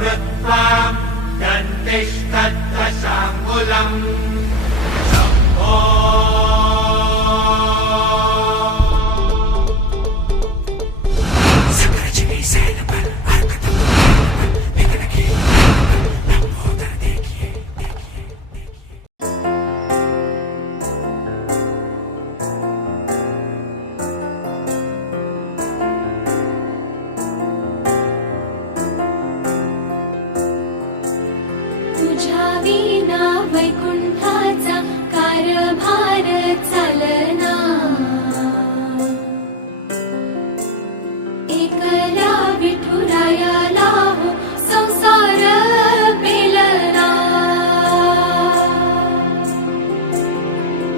वृत्वा दन्तिष्ठद्दशाङ्गुलम् शम्भो तुझ्या विना वैकुंठाचा कारभार चालना एकल्या विठुरायाला हो संसार पेलना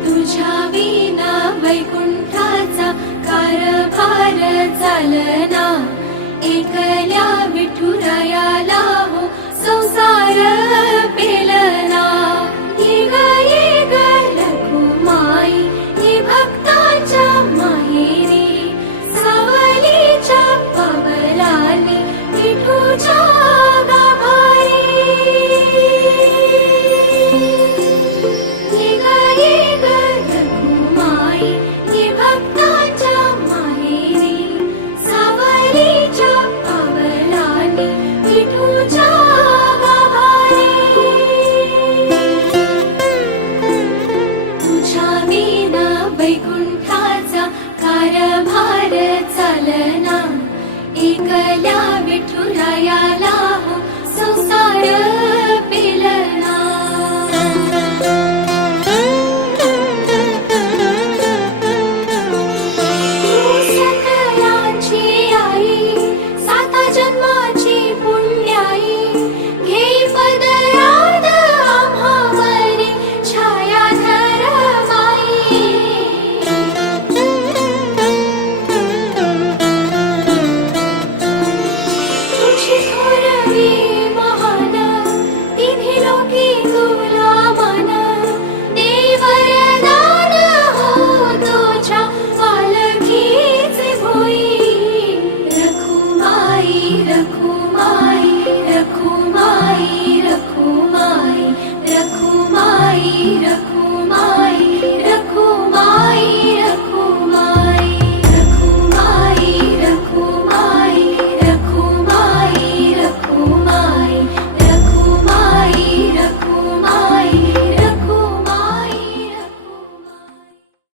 तुझ्या विना वैकुंठाचा कारभार चालना एकल्या विठुरायाला हो संसार पेलना ये ग रघुमाई ये भक्ताच्या माहेरी सावलीच्या पावलाने विठूच्या गाभारी ये ग रघुमाई ये भक्ताच्या माहेरी सावलीच्या पावलाने विठूच्या वैकुंठाचा कारभार चालना एकल्या विठुरायाला हो संसार पेलना